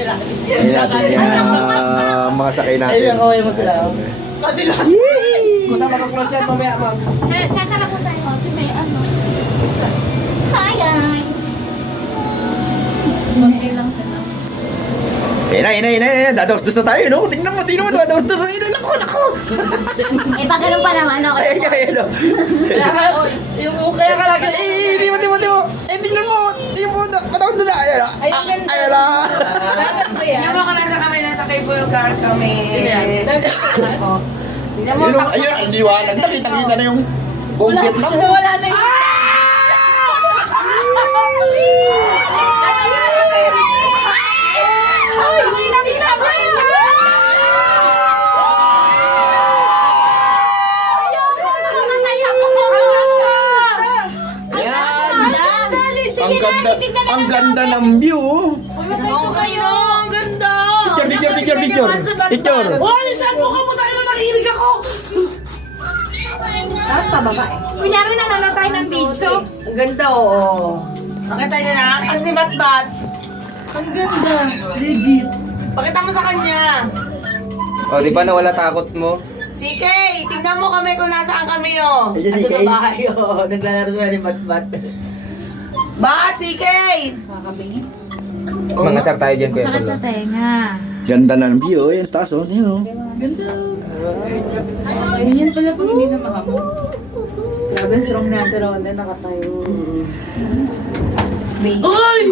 Ayun natin yung mga sakay natin. Ayun, kaway mo sila. Madilang. Kung saan makaklose yan, mamaya, ma'am. Sasara ko sa'yo. May ano. Hi, guys! Mag-air lang sila. Dadaos-dos na tayo, no? Tingnan mo, dadaos-dos na tayo. Nako! Eh, pag ganun pa naman, okay. Ayun, no? Kaya ka lagi. Di mo. Tingnan mo. Di mo, patawag na. Ay, ang ganda. Ayun lang. Naman ko nasa kami, nasa cable car kami. Sino yan? Ako. Tingnan mo, Ayun, ang liwanag. Nakita na yung buong Vietnam. wala na yung... Ang ganda ng view. Ang ganda! Picture. Hoy, saan mo ka mo tayo na nakikinig ako? Kunyari na nalang tayo ng video. Ang ganda, oo. Pakita niyo na, kasi bat-bat. Ang ganda. Legit. Pakita mo sa kanya. O, di ba nawala takot mo? CK, tingnan mo kami kung nasaan kami, oh. Ay, si Ando CK? sa bahay, oh. Naglalaro sila ni Bat-Bat. Bat, CK! Makakabingin. Mga sar tayo dyan, Kuya Sakit Polo. sa tenga. Ganda na ng view. Ayun, taas, oh. Ayun, oh. Ganyan pala pag hindi na makamot. Grabe, strong natin, Ronda, nakatayo. Uy!